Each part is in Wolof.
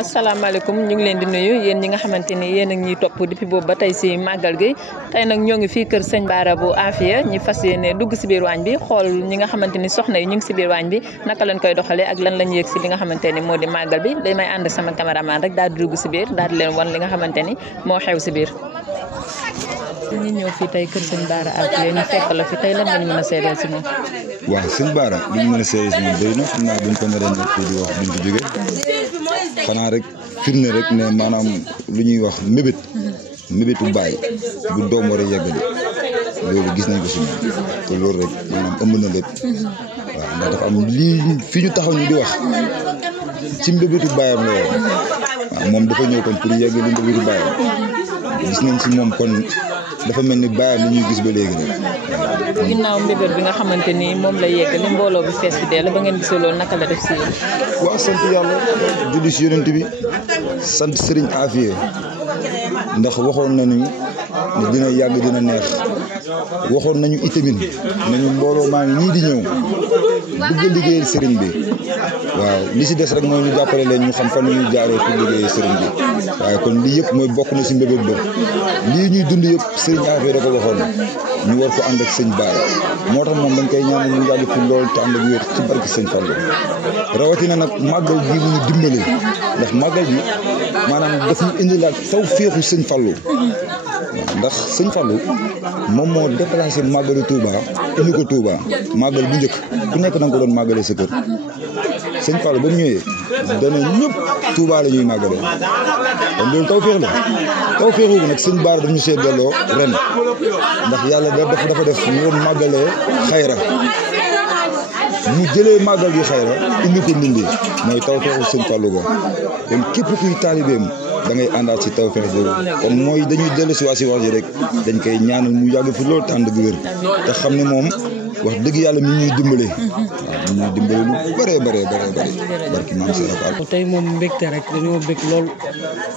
asalaamaaleykum ñu ngi leen di nuyu yéen ñi nga xamante ni yéen a ngi ñuy topp depuis boobu ba tey si màggal gi tey nag ñoo ngi fii kër sëñ Bara bu Afia ñi fas yéene dugg si biir waañ bi xool ñi nga xamante ni soxna yi ñu ngi si biir waañ bi naka lañ koy doxalee ak lan lañ yëg si li nga xamante ni moo di màggal bi day may ànd sama caméraman rek daal di dugg si biir daal di leen wan li nga xamante ni moo xew si biir. ñu ñëw fii tey kër sëñ Bara Afia ñu fekk la fi tey lan lañ mën a seedeel si moom. waaw sëñ Bara li ñu mën a seedeel si moom doy na xam naa buñ ko naree nekk fii di wax duñ fi jógee xanaa rek firnde rek ne maanaam lu ñuy wax mébétu bàyyi bu doom war a yeggali loolu gis nañ ko si moom te loolu rek maanaam ëmb na lépp waaw ndax dafa am lii fi ñu taxaw ñu di wax ci mbébétu bàyyam la woon waaw moom dafa ñëw kon pour yeggali mbébétu bàyyam gis nañ si moom kon dafa mel ni bàyyam li ñuy gis ba léegi rek waaw. ginnaaw mbébét bi nga xamante ni moom la yeggali mbooloo bi fees bi dee la ba ngeen gisee loolu naka la def si yéen. waaw sant yàlla julli si yonent bi sant Serigne Afia ndax waxoon nañu ne dina yàgg dina neex waxoon nañu itamit nañu mbooloo maa ngi ñii di ñëw bëgg a liggéeyal Serigne bi waaw li si des rek mooy ñu jàppale leen ñu xam fan la ñuy jaaree pour liggéeyal Serigne bi waaye kon lii yëpp mooy bokk na si mbébét ba lii ñuy dund yëpp Serigne Afia da ko waxoon ñu war ko ànd ak sëñ Bara moo tax moom dañ koy ñaanal ñu yàgg fi lool te ànd ak wér ci barki sëñ Fallou rawatina nag màggal gi mu ñu dimbale ndax màggal gi maanaam daf ñu indilaat taw féexu sëñ Fallou ndax sëñ Fallou moom moo déplacé màggalu Touba indi ko Touba màggal bu njëkk ku nekk na nga ko doon màggalee sa kër sëñ Fallou ba mu ñëwee dana ñëpp Touba la ñuy màggalee kon loolu taw féex la taw féexu bi nag sëñ Bara daf ñu see delloo ren ndax yàlla dafa def ñu doon màggalee xayra mu jëlee màggal gi xayra indi ko ndindi mooy taw feexu sëñ Fallou ba kon képp kuy taalibeem da ngay àndaat si taw feex boobu kon mooy dañuy dellu si waa si wax ji rek dañ koy ñaanal mu yàgg fi loolu tànd gu wér te xam ne moom wax dëgg yàlla mi ñuy dimbale waaw mi ñuy dimbale lu bëree barki maam si rafal tey moom mbégte rek dañoo bég lool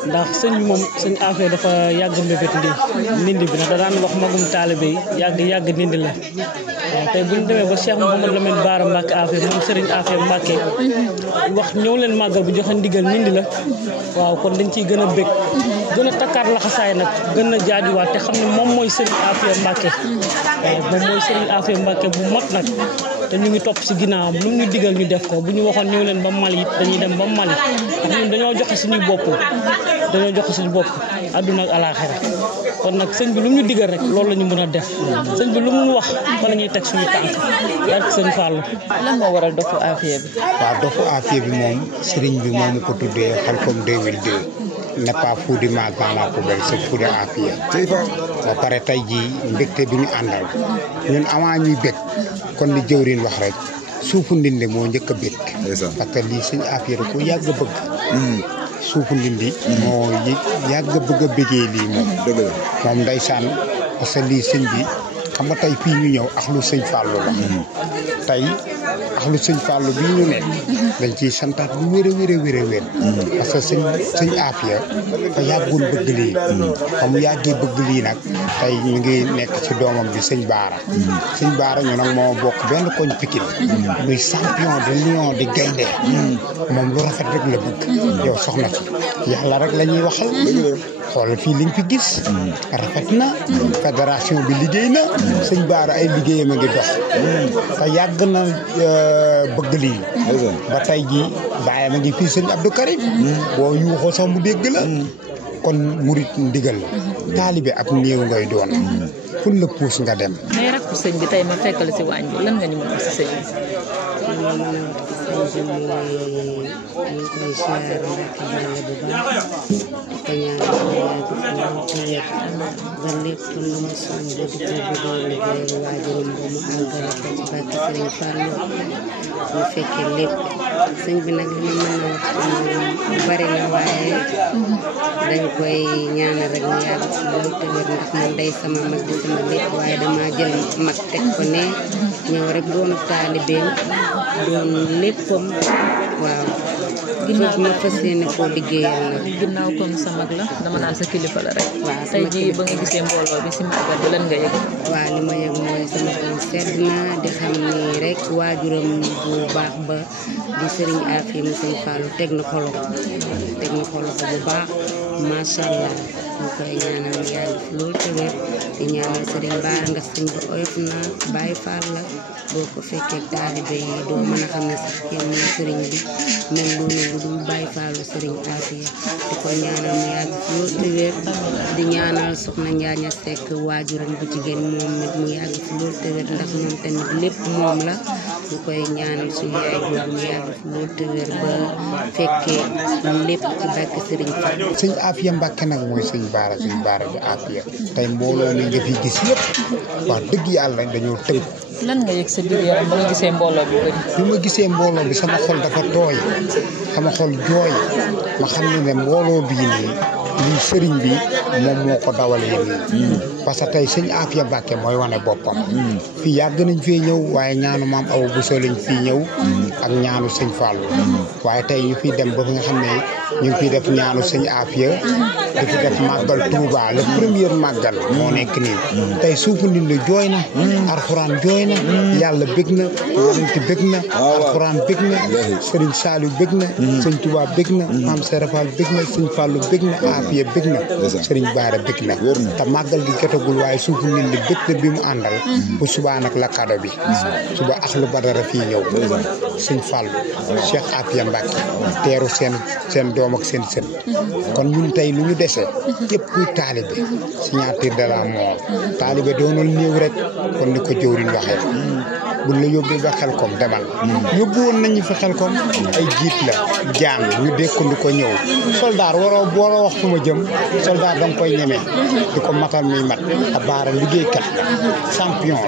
ndax sëñ bi moom sëñ Afia dafa yàgg mbébét ndindi bi nag da daan wax magum taalibe yi yàgg ndindi la waaw tey bu ñu demee ba Cheikh Mouhamadou Lamine Bara Mbacké Afia moom Serigne Afia Mbacké wax ñëw leen màggal bu joxe ndigal ndindi la waaw kon dañ ciy gën a bég gën a takkaat laxasaay nag gën a jaajuwaat te xam ne moom mooy Serigne Afia Mbacké waaw moom mooy Serigne Afia Mbacké bu mat nag te ñu ngi topp si ginnaawam lu ñu digal ñu def ko bu ñu waxoon ñëw leen ba Mali it dañuy dem ba Mali ndax ñun dañoo joxe suñuy bopp àdduna ak alaaxira kon nag sëñ bi lu mu ñu digal rek loolu la ñu mën a def sëñ bi lu mu wax fa la ñuy teg suñu tànk barke sëñ Fallou. lan moo waral dofu Afia bi. waaw dofu Afia bi moom sëriñ bi moomu ko tuddee Khalcom 2002 n'est pas foutement dans la poubelle c'est foutu Afia. ba pare tey jii mbégte bi ñu àndal ñun avant ñuy bég kon li jëwriñ wax rek suufu ndinde moo njëkk a bég. parce que lii sëñ Afia da ko yàgg a bëgg. suufu ndindi moo yàgg bëgg a bëggee lii moom dëgg la moom ndeysaan parce que lii sëñ bi xam nga tey fii ñu ñëw ak lu sëñ Fallou la tey ak lu sëñ Fallou bii ñu nekk dañ ciy santaat bu wér a wér parce que sëñ Afia fa yàggoon bëgg lii fa mu yàggee bëgg lii nag tey ñu ngi nekk ci doomam bi sëñ Bara sëñ Bara ñu nag moo bokk benn koñ Pikine muy champion de lion di gaynde moom lu rafet rek la bëgg yow soxna si yàlla rek la ñuy waxal xoolal fii liñ fi gis rafet na fédération bi liggéey na sëñ Bara ay liggéeyam a ngi dox te yàgg na bëgg lii ba tey jii bàyyam a ngi fii sëñ Abdou Karim boo yuuxoo sax mu dégg la kon murit ndigal taalibe ab néew ngay doon ful la puus nga dem. mais rakku sëñ bi tey ma fekk la si waañ bi lan nga ñu mën a wax si sëñ bi. ñu ngi koy siyaare Mbàkke Balla bu baax di ko ñaanal ko yegg ba lépp lu mu sonn ba di ko bëggee liggéeyal waajuram ba mu àggale ko ci barke Sëriñ Fallou ñu fekkee lépp sëñ bi nag li ma mën a wax bari na waaye dañ koy ñaanal rek mu yàgg si loolu te wér ndax man day sama mag di sama lépp waaye dama jël mag teg ko ne ñëw rek doonu taalibeem doon léppam waaw foofu ma fas yéene koo liggéeyal nag. ginnaaw comme sa mag la dama naan sa kilifa la rek. waaw tey jii ba nga gisee mbooloo bi si màggal bi lan nga yëg. waaw li ma yëg mooy sama xol sedd na di xam ni rek waajuram bu baax ba di Serigne Afia mu Sëñ Fallou teg na ko loxo bu baax macha allah ñu koy ñaanal mu yàgg fi loolu te wér di ñaanal Serigne Bara ndax sëñ ba oyof na Baye Fall la boo ko fekkee taalibe yi doo mën a xam ne sax kenn mooy Serigne bi mel noonu lu dul Baye Fallu Serigne Afia di ko ñaanal mu yàgg fi loolu te wér di ñaanal soxna Njaaña Seck waajuram bu jigéen moom nit mu yàgg fi loolu te wér ndax moom tamit lépp moom la ñu koy ñaanal suñu yaay jooju mu yàgg fi loolu te wér ba fekkee lépp ci barke Serigne Fall. Sëñ Afia Mbàkke nag mooy Sëñ Bara bi Afia tey mbooloo mi nga fi gis yëpp wax dëgg yàlla dañoo tënk. lan nga yëg sa biir yaram ba nga gisee mbooloo bi bëri. bi ma gisee mbooloo bi sama xol dafa tooy sama xol jooy ma xam ne mbooloo bii nii lii sëriñ bi moom moo ko dawalee nii. parce que tey Sëñ Afia Mbàkke mooy wane boppam. fii yàgg nañ fee ñëw waaye ñaanu maam Awa Bousso lañ fii ñëw ak ñaanu Sëñ Fallou waaye tey ñu fiy dem ba nga xam ne ñu ngi fiy def ñaanu Sëñ Afia di fi def màggal Touba le premier màggal moo nekk nii tey suufu nit la jooy na alxuraan jooy na yàlla bég na yonent bég na alxuraan bég na Sëriñ Saliou bég na Sëñ Touba bég na maam Serafal bég na Sëñ Fallou bég na Afia bég na Sëriñ Bara bég na te màggal gi jotagul waaye suufu nit la bég na bi mu àndal bu subaa nag la kado bi suba axlu badara fii ñëw Sëñ Fallou Cheikh Afia Mbacke teeru seen doom ak seen sët kon ñun tey lu ñu dese képp kuy taalibe signature de la mort taalibe doonul néew rek kon ni ko jëwriñ waxee buñ la yóbbee ba Xelkom demal yóbbu woon nañu fi Xelkom ay jiit la jaan ñu dékkandi ko ñëw soldaar waroo wax fu ma jëm soldaar danga koy ñemee di ko matal muy mat a Bara liggéeykat la champion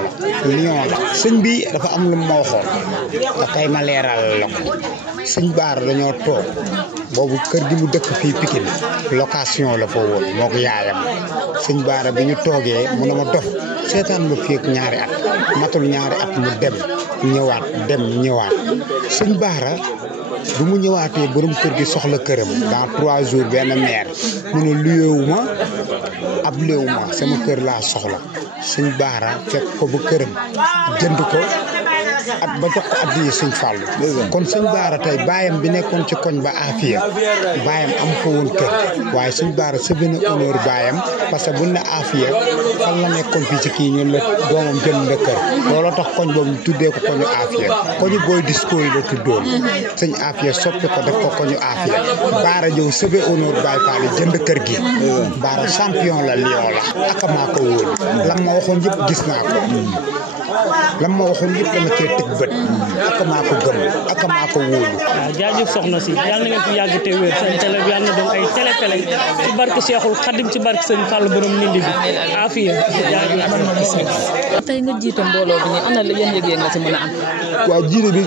la lion la sëñ bi dafa am lu ma waxoon te tey ma leeral la ko Sëñ Bara dañoo toog boobu kër gi mu dëkk fii Pikine location la fa woon moo ko yaayam Sëñ Bara bi ñu toogee mu ne ma dof seetaan ma fii ak ñaari at matul ñaari at mu dem ñëwaat Sëñ Bara bu mu ñëwaatee borom kër gi soxla këram dans 3 jours benn maire mu ne luyeewuma ab léewuma sama kër laa soxla Sëñ Bara fekk ko ba këram jënd ko at ba jox ko addiya Sëñ Fallou kon Sëñ Bara tey baayam bi nekkoon ci koñ ba Afia baayam am fa woon kër waaye Sëñ Bara sëbë na honneur baayam parce que buñ ne Afia fan la nekkoon fii ci kii ñun la doomam jënd na kër looloo tax koñ boobu ñu tuddee ko koñu Afia koñu booy disco yi la tuddoon Sëñ Afia soppi ko def ko koñu Afia Bara ñëw sëbë honneur Baye Fall yi jënd kër gi Bara champion la lion la aka maa ko wóolu lam ma waxoon yëpp gis naa ko lam ma waxoon yëpp dama cee tëg bët ak maa ko gëm ak maa ko wóolu. waaw jaajëf soxna si yàlla na ngeen fi yàgg te wér seen télé bi yàlla na doon ay télé ci barke Cheikhul Khadim ci barke Sëñ Fall borom nindi bi Afia jaajëf. tey nga jiite mbooloo bi nii ana la yan yëg-yëg nga si mën a am. waaw jiite bi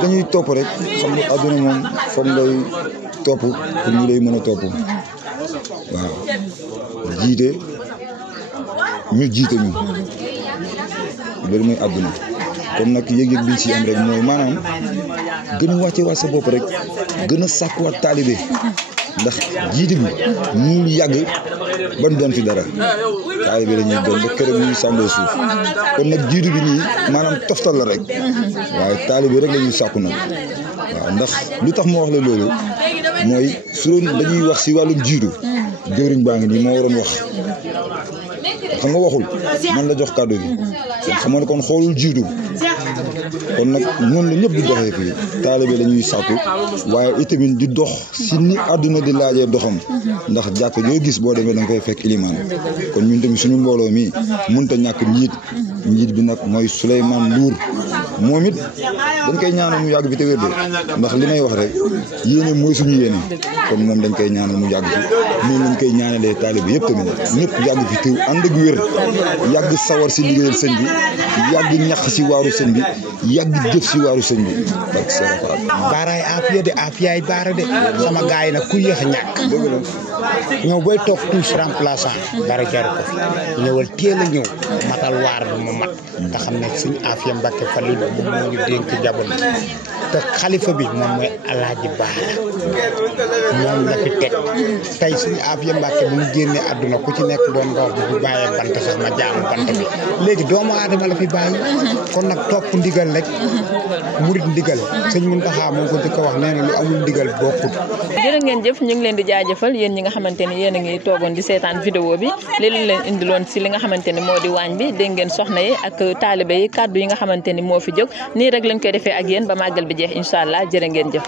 dañuy topp rek xam nga àdduna moom foog ngay topp pour ñu lay mën a topp waaw jiite ñu jiite ñu. loolu mooy àdduna kon nag yëg-yëg bi ñu si am rek mooy maanaam gën a wàcce waat sa bopp rek gën a sàkkuwaat taalibe ndax jiite bi mu yàgg ban doon fi dara taalibe la ñuy doon ba keroog ñuy sàngoo suuf kon nag jiitu bi nii maanaam toftal la rek waaye taalibe rek la ñuy sàkku nag waaw ndax lu tax ma wax la loolu mooy su doon dañuy wax si wàllum jiitu jëwriñ baa ngi nii moo waroon wax xam nga waxul man la jox kàddu gi xam nga ne kon xoolul jiitu kon nag noonu la ñëpp di doxee fii taalibe la ñuy sàkku waaye itamit di dox si ni àdduna di laajee doxam ndax jàkk joo gis boo demee da nga koy fekk ilimaan kon ñun tamit suñu mbooloo mi mënta ñàkk njiit bi nag mooy Souleymane Ndour moom it dañ koy ñaanal mu yàgg fi te wér de ndax li may wax rek yéene mooy suñu yéene kon moom dañ koy ñaanal mu yàgg fi noonu lañ koy ñaanalee taalibe yëpp tamit ñëpp yàgg fi te ànd ak wér yàgg sawar si liggéeyal sëñ bi yàgg ñax si waaru sëñ bi yàgg jëf si waaru sëñ bi barke Serapal. Baraay Afia de Afiaay Bara de sama gaay nag ku yéex a ñàkk ñëw booy toog tous remplaçant dara jaru ko fi ñëwal teel a ñëw matal waar bi mu mat te xam ne Sëñ Afia Mbacke Falilou moom moo ñu dénk jabal te xalifa bi moom mooy Alaaji Baara moom la fi teg tey suñu Afia Mbàkke bu mu génnee àdduna ku ci nekk doon nga wax bu fi bàyyee bant sax ma jaamu bant bi léegi doomu aadama la fi bàyyi kon nag topp ndigal rek murit ndigal sëñ Muntaxa moo ko jëkk a wax nee na lu amul ndigal bokkut. jërë ngeen jëf ñu ngi leen di jaajëfal yéen ñi nga xamante ni yéen a ngi toogoon di seetaan vidéo bi léegi leen indiloon si li nga xamante ni moo di waañ bi dégg ngeen soxna yi ak taalibe yi kàddu yi nga xamante ni moo fi jóg nii rek lañ koy defee ak yéen ba màggal bi jeex incha allah jërë ngeen jëf.